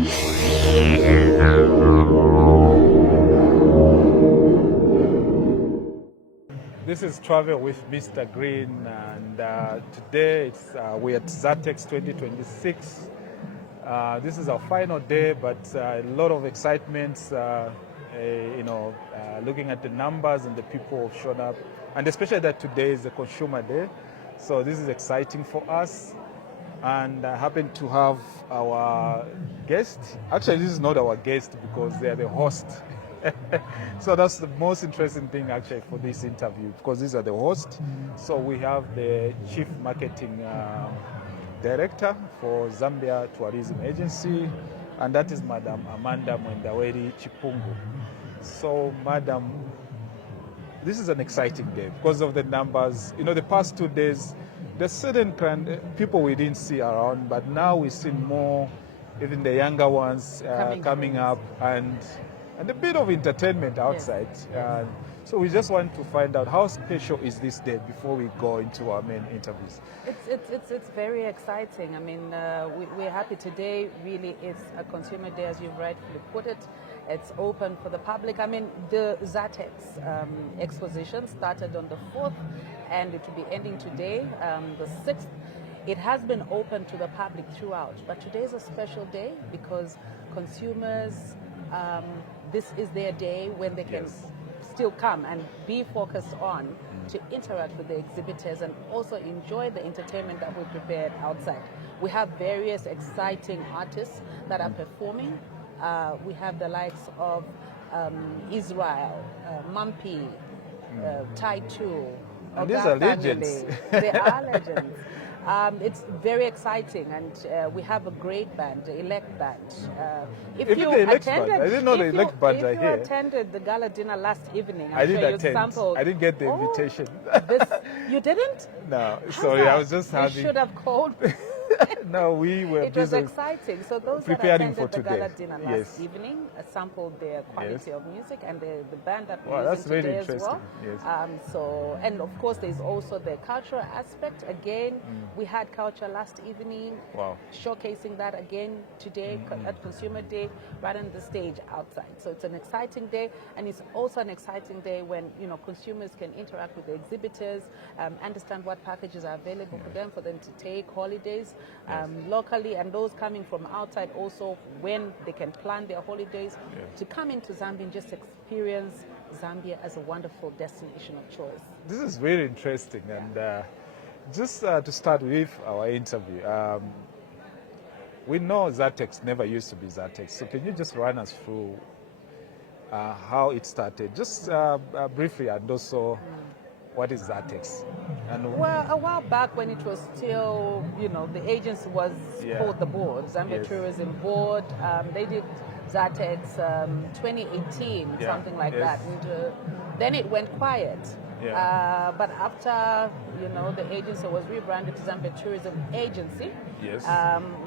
This is Travel with Mr. Green, and today we're at ZATEX 2026. This is our final day, but a lot of excitement, looking at the numbers and the people who have shown up, and especially that today is the consumer day. So this is exciting for us, and I happen to have our guest. Actually, this is not our guest because they are the host. So that's the most interesting thing actually for this interview, because these are the hosts. So we have the Chief Marketing Director for Zambia Tourism Agency, and that is Madam Mwendaweli Chipungu. So Madam, this is an exciting day because of the numbers. You know, the past 2 days, there's certain people we didn't see around, but now we've seen more, even the younger ones coming up, and a bit of entertainment outside. Yes. So we just want to find out how special is this day before we go into our main interviews. It's very exciting. I mean, we're happy today. Really, it's a consumer day, as you've rightfully put it. It's open for the public. I mean, the ZATEX exposition started on the 4th, and it will be ending today, the 6th. It has been open to the public throughout, but today is a special day because consumers, this is their day when they can still come and be focused on to interact with the exhibitors and also enjoy the entertainment that we prepared outside. We have various exciting artists that are performing. We have the likes of Israel, Mumpy, Tai Tu. And these are legends. They are legends. It's very exciting, and we have a great band, the Elect Band. If you attended, I didn't know the Elect Band are here. If you attended the gala dinner last evening, I did attend. I didn't get the invitation. You didn't? No, sorry, I was just having. You should have called. No, we were It was exciting. So those that attended the gala dinner last evening sampled their quality of music and the band that we used today as well. Yes. And of course, there's also the cultural aspect. Again, we had culture last evening. Wow. Showcasing that again today at Consumer Day, right on the stage outside. So it's an exciting day, and it's also an exciting day when consumers can interact with the exhibitors, understand what packages are available for them to take holidays. Locally, and those coming from outside also, when they can plan their holidays to come into Zambia and just experience Zambia as a wonderful destination of choice. This is very interesting, and just to start with our interview, we know ZATEX never used to be ZATEX, so can you just run us through how it started, just briefly, and also what is ZATEX? Well, a while back when it was still, the agency was called the board, Zambia Tourism Board. They did ZATEX 2018, something like that. And then it went quiet. But after, the agency was rebranded to Zambia Tourism Agency,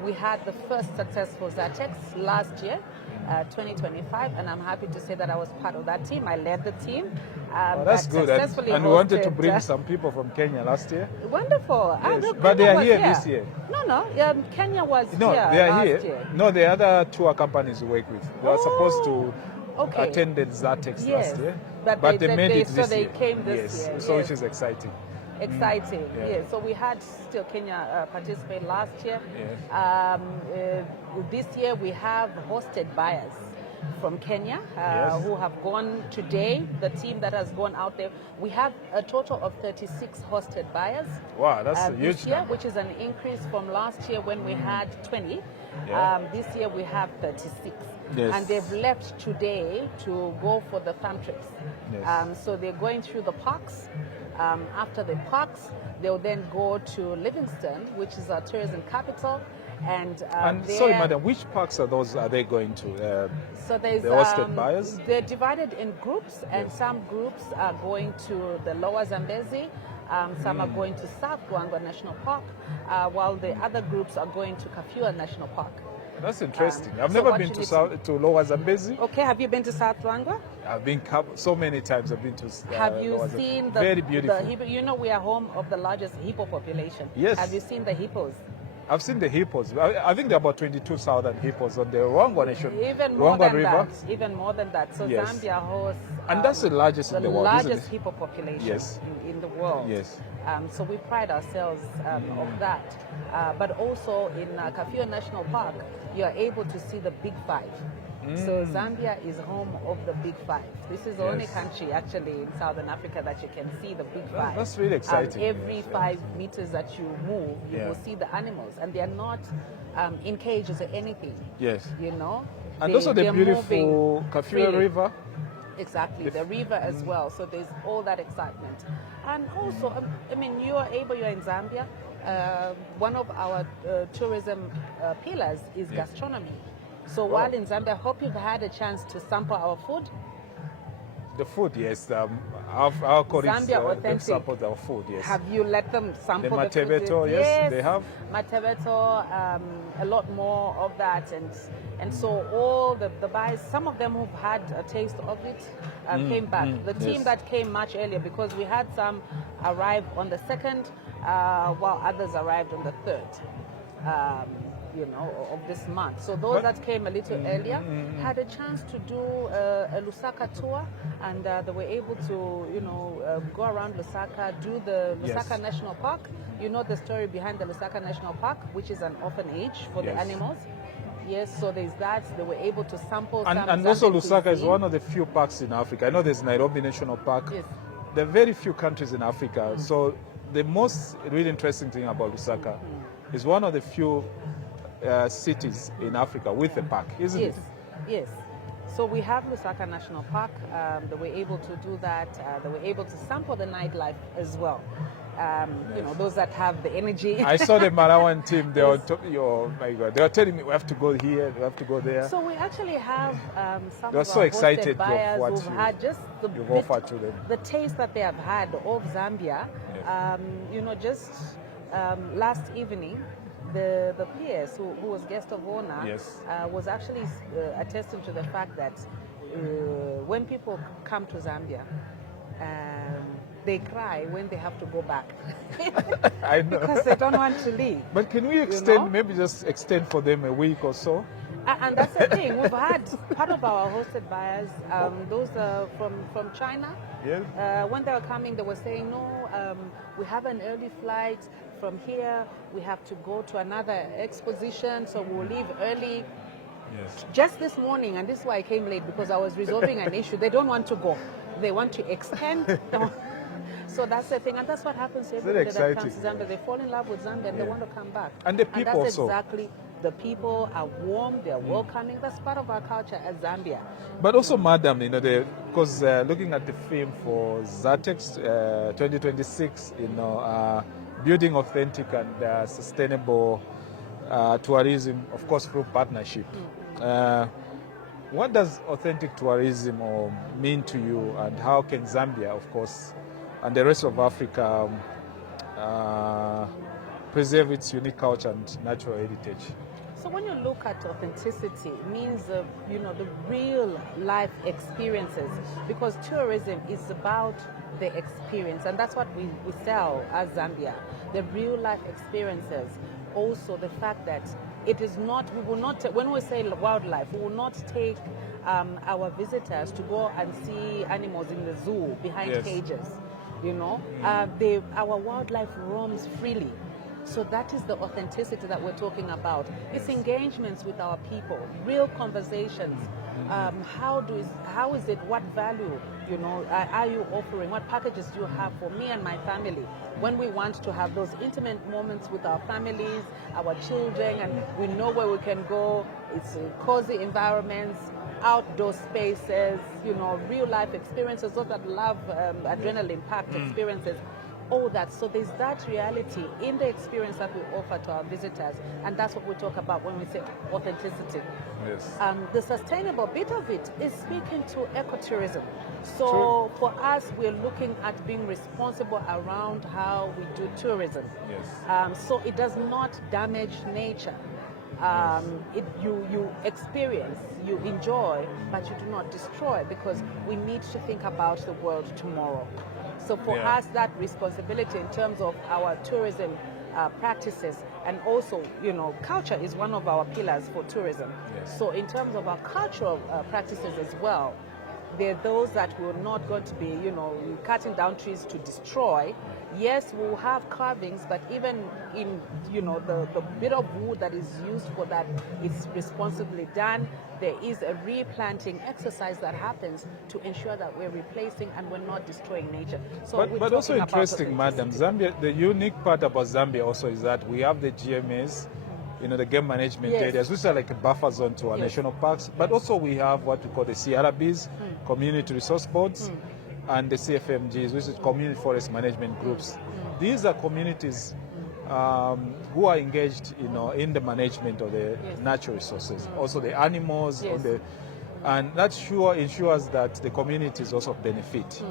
we had the first successful ZATEX last year, 2025, and I'm happy to say that I was part of that team. I led the team. That's good. And we wanted to bring some people from Kenya last year. Wonderful. Yes. But they are here this year. No. Kenya was here they are here. Year. No, the other tour companies we work with. They were supposed to attend the ZATEX last year. But they made it this year. So they came this year. So which is exciting. Exciting, So we had still Kenya participate last year. This year we have hosted buyers from Kenya who have gone today, the team that has gone out there. We have a total of 36 hosted buyers. Wow, that's a huge this year, number. Which is an increase from last year when we had 20. This year we have 36. And they've left today to go for the farm trips. So they're going through the parks. After the parks, they'll then go to Livingston, which is our tourism capital. And sorry, madam, which parks are they going to? So there's the hosted buyers? They're divided in groups, and some groups are going to the Lower Zambezi, some are going to South Luangwa National Park, while the other groups are going to Kafua National Park. That's interesting. I've never been to Lower Zambezi. Okay, have you been to South Luangwa? I've been so many times. I've been to. Have you seen the very beautiful? We are home of the largest hippo population. Yes. Have you seen the hippos? I've seen the hippos. I think there are about 22,000 hippos on the Ruangwa Nation. Even more than River. that. Even more than that. So Yes. Zambia hosts And that's the largest in the world, isn't largest it? hippo population Yes. in the world. Yes. So we pride ourselves of that. But also in Kafue National Park, you are able to see the Big Five. So Zambia is home of the Big Five. This is the only country actually in Southern Africa that you can see the Big Five. That's really exciting. Every 5 meters that you move, you will see the animals, and they are not in cages or anything. Yes. You know. And also the they're beautiful moving Kafue freely. River. Exactly, the river as well. So there's all that excitement. And also, I mean, you're in Zambia. One of our tourism pillars is gastronomy. So while in Zambia, I hope you've had a chance to sample our food. The food, yes. Our colleagues Zambia authentic. sampled our food, yes. Have you let them sample The the food? matebeto, yes, they have. Matebeto, a lot more of that, and so all the buyers, some of them who've had a taste of it, came back. The team that came much earlier, because we had some arrive on the 2nd, while others arrived on the 3rd. Of this month. So those that came a little earlier had a chance to do a Lusaka tour, and they were able to, go around Lusaka, do the Lusaka National Park. You know the story behind the Lusaka National Park, which is an orphanage for the animals. Yes, so there's that. They were able to sample some And also Zambian Lusaka is cuisine. one of the few parks in Africa. I know there's Nairobi National Park. Yes. There are very few countries in Africa. So the most really interesting thing about Lusaka is one of the few cities in Africa with a park, isn't it? Yes. So we have Lusaka National Park. They were able to do that. They were able to sample the nightlife as well. Those that have the energy. I saw the Malawan team. They were oh my God! They were telling me we have to go here, we have to go there. So we actually have some They were of so our excited hosted buyers of what who've had just you've offered to them. the taste that they have had of Zambia. Just last evening, the PS who was guest of honor was actually attesting to the fact that when people come to Zambia, they cry when they have to go back. I know. Because they don't want to leave. But can we extend, maybe just extend for them a week or so? And that's the thing. We've had part of our hosted buyers, those from China. Yes. When they were coming, they were saying, no, we have an early flight from here. We have to go to another exposition, so we'll leave early. Yes. Just this morning, and this is why I came late, because I was resolving an issue. They don't want to go. They want to extend. So that's the thing, and that's what happens to everybody that comes to Zambia. They fall in love with Zambia and they want to come back. And the people that's also. Exactly. The people are warm, they're welcoming. That's part of our culture as Zambia. But also, madam, because looking at the theme for ZATEX 2026, building authentic and sustainable tourism, of course, through partnership. What does authentic tourism mean to you, and how can Zambia, of course, and the rest of Africa preserve its unique culture and natural heritage? So when you look at authenticity, it means the real life experiences, because tourism is about the experience, and that's what we sell as Zambia, the real life experiences. Also the fact that it is not, we will not, when we say wildlife, we will not take our visitors to go and see animals in the zoo behind cages. Our wildlife roams freely. So that is the authenticity that we're talking about. It's engagements with our people, real conversations. How is it, what value, are you offering? What packages do you have for me and my family? When we want to have those intimate moments with our families, our children, and we know where we can go, it's cozy environments, outdoor spaces, real life experiences, those that love adrenaline-packed experiences, all that. So there's that reality in the experience that we offer to our visitors, and that's what we talk about when we say authenticity. Yes. The sustainable bit of it is speaking to ecotourism. So for us, we're looking at being responsible around how we do tourism. Yes. So it does not damage nature. You experience, you enjoy, but you do not destroy, because we need to think about the world tomorrow. So for us, that responsibility in terms of our tourism practices And also, culture is one of our pillars for tourism. Yes. So in terms of our cultural practices as well, there are those that we're not going to be, cutting down trees to destroy. Yes, we'll have carvings, but even in, the bit of wood that is used for that is responsibly done. There is a replanting exercise that happens to ensure that we're replacing and we're not destroying nature. So but also interesting, Madam, Zambia, the unique part about Zambia also is that we have the GMAs, the game management areas, which are like a buffer zone to our national parks. But also we have what we call the CRBs, Community Resource Boards, and the CFMGs, which is Community Forest Management Groups. These are communities who are engaged, in the management of the natural resources, also the animals, and that ensures that the communities also benefit.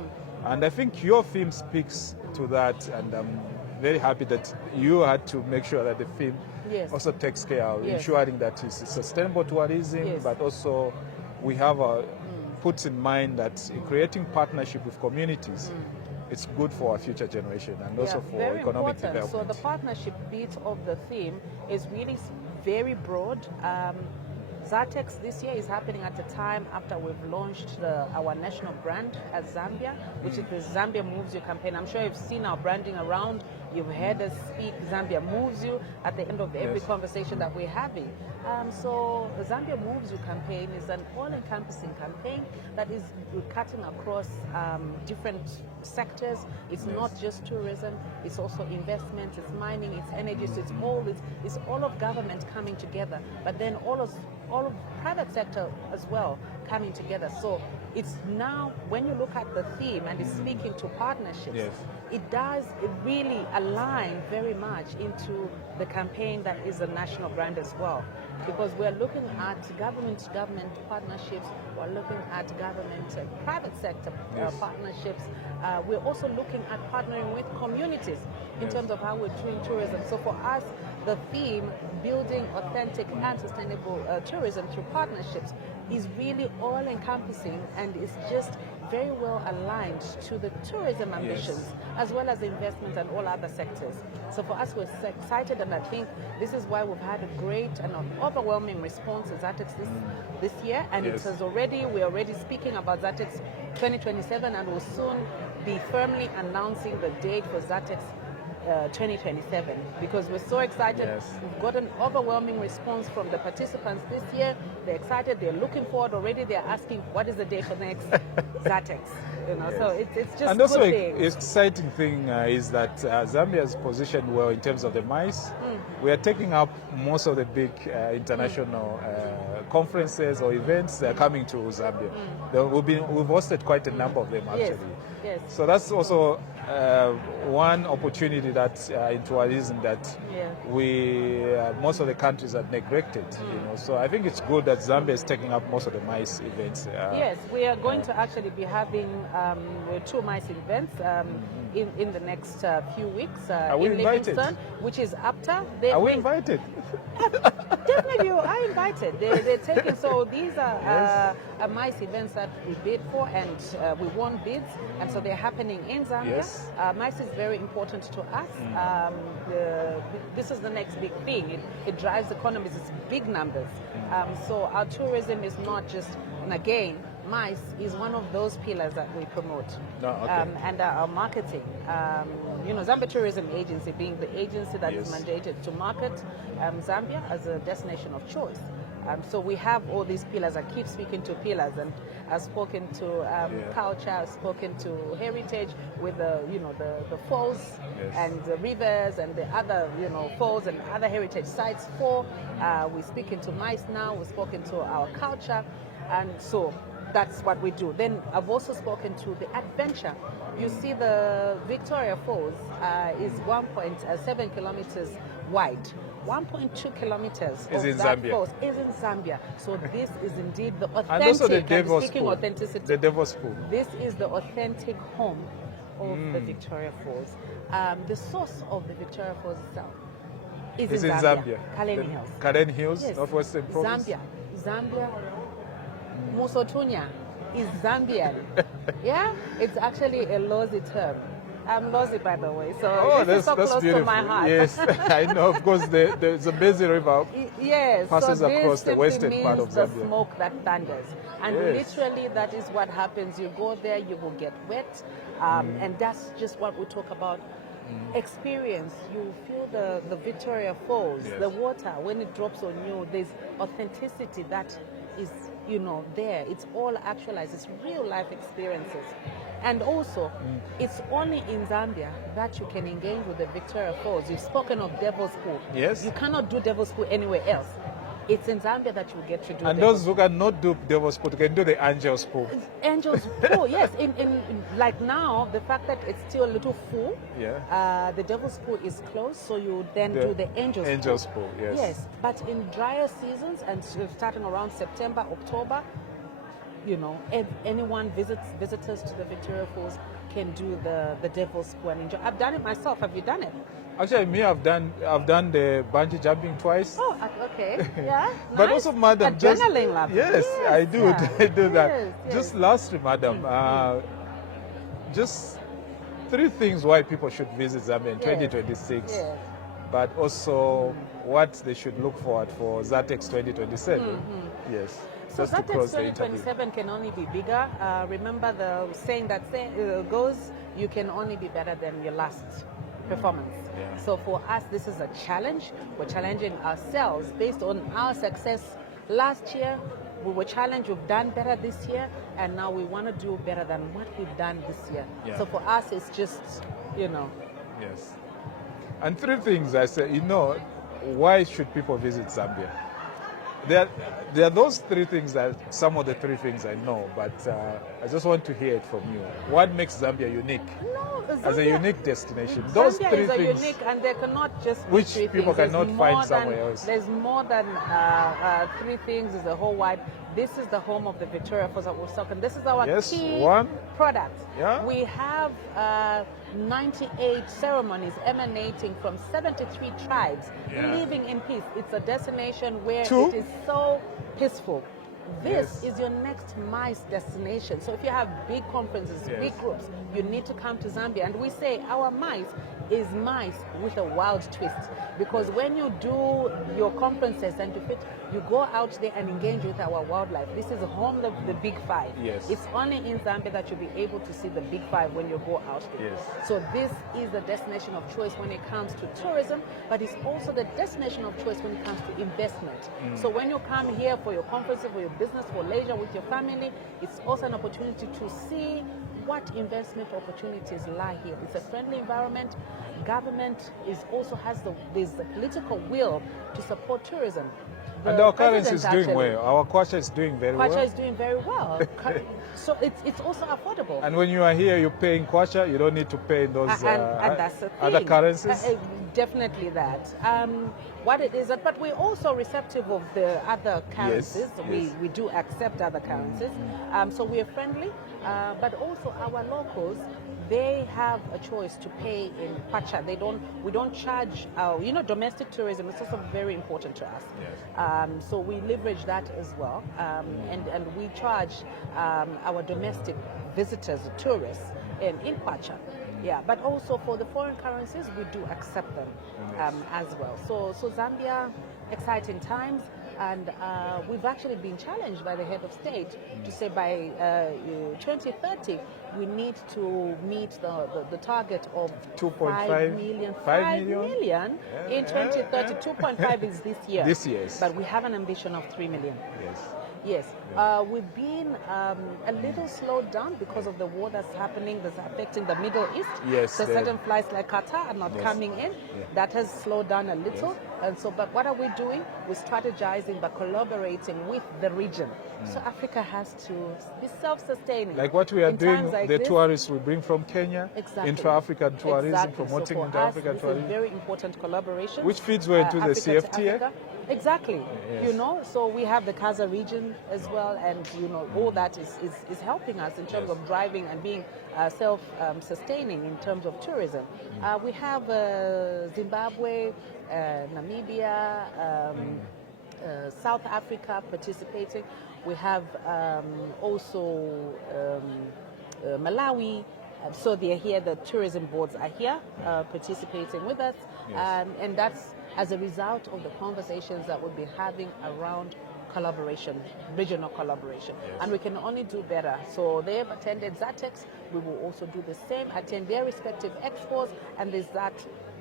And I think your theme speaks to that, and I'm very happy that you had to make sure that the theme also takes care of ensuring that it's sustainable tourism, but also we have puts in mind that creating partnership with communities, it's good for our future generation and also for very economic important. development. So the partnership bit of the theme is really very broad. ZATEX this year is happening at a time after we've launched our national brand as Zambia, which is the Zambia Moves You campaign. I'm sure you've seen our branding around. You've heard us speak Zambia Moves You at the end of every conversation that we're having. So the Zambia Moves You campaign is an all-encompassing campaign that is cutting across different sectors. It's not just tourism, it's also investment, it's mining, it's energy, so it's all of government coming together, but then all of private sector as well coming together. So it's now, when you look at the theme and it's speaking to partnerships, it really align very much into the campaign that is a national brand as well. Because we're looking at government-to-government partnerships, we're looking at government and private sector partnerships. We're also looking at partnering with communities in terms of how we're doing tourism. So for us, the theme, building authentic and sustainable tourism through partnerships, is really all-encompassing and is just very well aligned to the tourism ambitions as well as investment and all other sectors. So for us, we're so excited, and I think this is why we've had a great and an overwhelming response to ZATEX this year, and we're already speaking about ZATEX 2027, and we'll soon be firmly announcing the date for ZATEX 2027, because we're so excited. We've got an overwhelming response from the participants this year. They're excited, they're looking forward already, they're asking what is the date for next ZATEX. So it's just and also exciting thing is that Zambia is positioned well in terms of the mice. We are taking up most of the big international conferences or events that are coming to Zambia. We've hosted quite a number of them actually. So that's also one opportunity that in tourism that most of the countries are neglected. So I think it's good that Zambia is taking up most of the MICE events. Yes, we are going to actually be having 2 MICE events in the next few weeks. Are we invited? Which is after. Are we invited? Definitely, you are invited. They're taking, so these are MICE events that we bid for, and we won bids, and so they're happening in Zambia. MICE is very important to us. This is the next big thing. It drives economies. It's big numbers. So our tourism is not just, and again, MICE is one of those pillars that we promote. And our marketing. Zambia Tourism Agency being the agency that is mandated to market Zambia as a destination of choice. So we have all these pillars. I keep speaking to pillars, and I've spoken to culture, I've spoken to heritage with the falls and the rivers and the other falls and other heritage sites. We're speaking to MICE now. We've spoken to our culture, and so that's what we do. Then I've also spoken to the adventure. You see, the Victoria Falls is 1.7 kilometers wide. 1.2 kilometers is of that falls is in Zambia. So this is indeed the authentic, and also the Devil's speaking Pool. Authenticity. The Devil's Pool. This is the authentic home of the Victoria Falls. The source of the Victoria Falls itself is in Zambia. Kaleni Hills. Kaleni Hills, Northwestern Province. Zambia. Mosi-oa-Tunya is Zambian. It's actually a lousy term. I'm Lozi, by the way, so Oh, this is so that's close beautiful. to my heart. Yes, I know. Of course, the Zambezi River Yes, passes so across the this western simply part means of the Zambia. smoke that thunders. And Yes. literally that is what happens. You go there, you will get wet. And that's just what we talk about. Experience. You feel the Victoria Falls, Yes. the water, when it drops on you, there's authenticity that is, there. It's all actualized. It's real life experiences. And also, it's only in Zambia that you can engage with the Victoria Falls. You've spoken of Devil's Pool. Yes. You cannot do Devil's Pool anywhere else. It's in Zambia that you get to do And Devil's those who cannot do Devil's Pool can do the Angel's Pool. Angel's Pool, yes. In like now, the fact that it's still a little full, the Devil's Pool is closed, so you then do the Angel's Pool. Yes. Yes, but in drier seasons and starting around September, October, if anyone visitors to the Victoria Falls can do the Devil's Pool and enjoy. I've done it myself. Have you done it? Actually, me, I've done the bungee jumping twice. Oh, okay. Yeah. But nice. also, madam, Adrenaline lab. yes, I do. Yeah. I do that. Yes. Just lastly, madam, just 3 things why people should visit Zambia in 2026. Yes. But also what they should look forward for ZATEX 2027. Yes. So Just to ZATEX close the interview. 2027 can only be bigger. Remember the saying that goes, you can only be better than your last performance. Yeah. So for us, this is a challenge. We're challenging ourselves based on our success last year. We were challenged, we've done better this year, and now we want to do better than what we've done this year. Yeah. So for us, it's just, Yes. And 3 things I say, why should people visit Zambia? There are those 3 things some of the 3 things I know, but I just want to hear it from you. What makes Zambia unique? No, as a Zambia- unique destination? Those Zambia 3 is a things. unique, and there cannot just be Which 3 people things. cannot There's find more somewhere than, else. There's more than 3 things. It's a whole wide. This is the home of the Victoria Falls that we're talking. This is our Yes, key one. product. Yeah. We have 98 ceremonies emanating from 73 tribes Yeah. living in peace. It's a destination where 2. it is so peaceful. This Yes. is your next MICE destination. So if you have big conferences, Yes. big groups, you need to come to Zambia. And we say our MICE is MICE with a wild twist. Because when you do your conferences and you go out there and engage with our wildlife. This is home of the Big 5. Yes. It's only in Zambia that you'll be able to see the Big 5 when you go out there. Yes. So this is the destination of choice when it comes to tourism, but it's also the destination of choice when it comes to investment. So when you come here for your conferences, for your business, for leisure with your family, it's also an opportunity to see what investment opportunities lie here. It's a friendly environment. Government has the political will to support tourism. And our currency is doing well. Our kwacha is doing very well. Kwacha is doing very well. So it's also affordable. And when you are here, you're paying kwacha. You don't need to pay in those and that's the thing. other currencies. Definitely that. What it is, but we're also receptive of the other currencies. Yes. We do accept other currencies. So we're friendly, but also our locals, they have a choice to pay in kwacha. We don't charge. Domestic tourism is also very important to us. Yes. So we leverage that as well, and we charge our domestic visitors, tourists, in kwacha. Yeah, but also for the foreign currencies, we do accept them as well. So Zambia, exciting times, and we've actually been challenged by the head of state to say by 2030 we need to meet the target of 2.5 million. 5 million? million in 2030. 2.5 is this year. This year, yes. But we have an ambition of 3 million. Yes. Yes, we've been a little slowed down because of the war that's affecting the Middle East. Yes, So certain flights like Qatar are not coming in. That has slowed down a little. And so, but what are we doing? We're strategizing by collaborating with the region. So Africa has to be self-sustaining. Like what we are In doing, times like the this, tourists we bring from Kenya, Exactly. intra-African tourism, Exactly. promoting so for intra-African us, this tourism. is very important collaboration. Which feeds well into the Africa to CFTA. Africa. Exactly. Yes. So we have the Gaza region as well, and all that is helping us in terms of driving and being self-sustaining in terms of tourism. We have Zimbabwe, Namibia, South Africa participating. We have also Malawi, So they're here, the tourism boards are here participating with us, Yes. and that's as a result of the conversations that we'll be having around collaboration, regional collaboration. Yes. And we can only do better. So they have attended ZATEX, we will also do the same, attend their respective expos, and there's that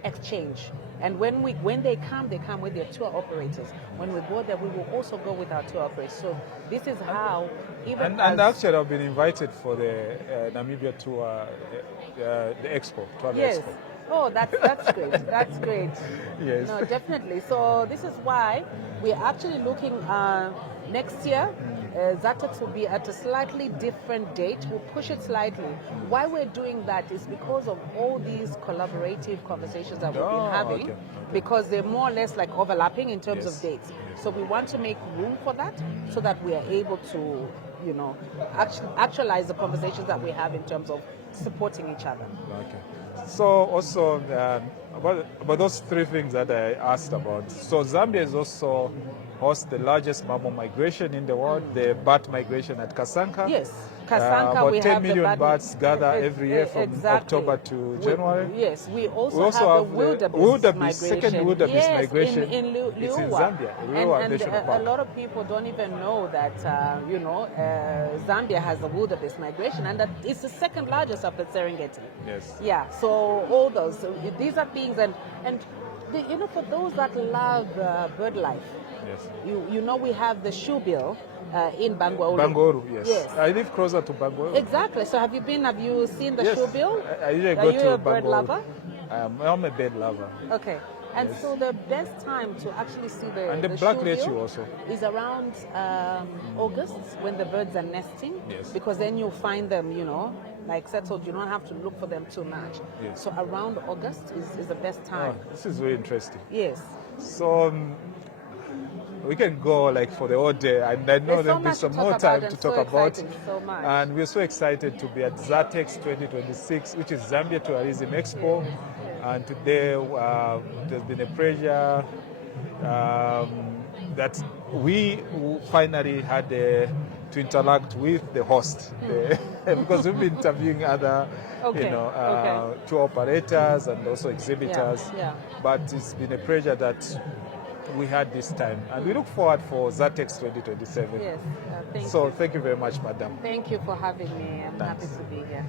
exchange. And when they come with their tour operators. When we go there, we will also go with our tour operators. So this is how, even And actually, I've been invited for the Namibia tour, the expo, travel yes. expo. Oh, that's great. That's great. Yes. No, definitely. So this is why we're actually looking next year. ZATEX will be at a slightly different date. We'll push it slightly. Why we're doing that is because of all these collaborative conversations that we've been having, okay. because they're more or less like overlapping in terms Yes. of dates. So we want to make room for that so that we are able to, actualize the conversations that we have in terms of supporting each other. Okay. So also about those three things that I asked about. So Zambia is also hosts the largest mammal migration in the world, the bat migration at Kasanka. Yes, Kasanka, about we 10 have million the bats gather every year from exactly. October to January. Yes, we also have the wildebeest second wildebeest yes, migration. in It's in Liuwa. Zambia, Liuwa And National a Park. lot of people don't even know that, Zambia has a wildebeest migration, and that it's the second largest after Serengeti. Yes. Yeah, so all those, so these are things, and for those that love bird life, Yes. we have the shoebill in Bangwaulu. Bangoru, yes. Yes. I live closer to Bangoru. Exactly. So have you seen the Yes. shoebill? I usually Are go you to a bird Bangoru. lover? I'm a bird lover. Okay. And Yes. so the best time to actually see And the the black shoebill lechu also. is around August, when the birds are nesting. Yes. Because then you'll find them, like settled. You don't have to look for them too much. Yes. So around August is the best time. Oh, this is very interesting. Yes. So we can go like for the whole day, and I know There's so there'll be much some to more talk time about to and talk so about. exciting, so much. And we're so excited to be at ZATEX 2026, which is Zambia Tourism Expo. And today there's been a pressure that we finally had to interact with the host because we've been interviewing other tour operators and also exhibitors. Yeah. But it's been a pleasure that we had this time, and we look forward for ZATEX 2027. Yes. Thank So you. thank you very much, madam. Thank you for having me. I'm Thanks. happy to be here.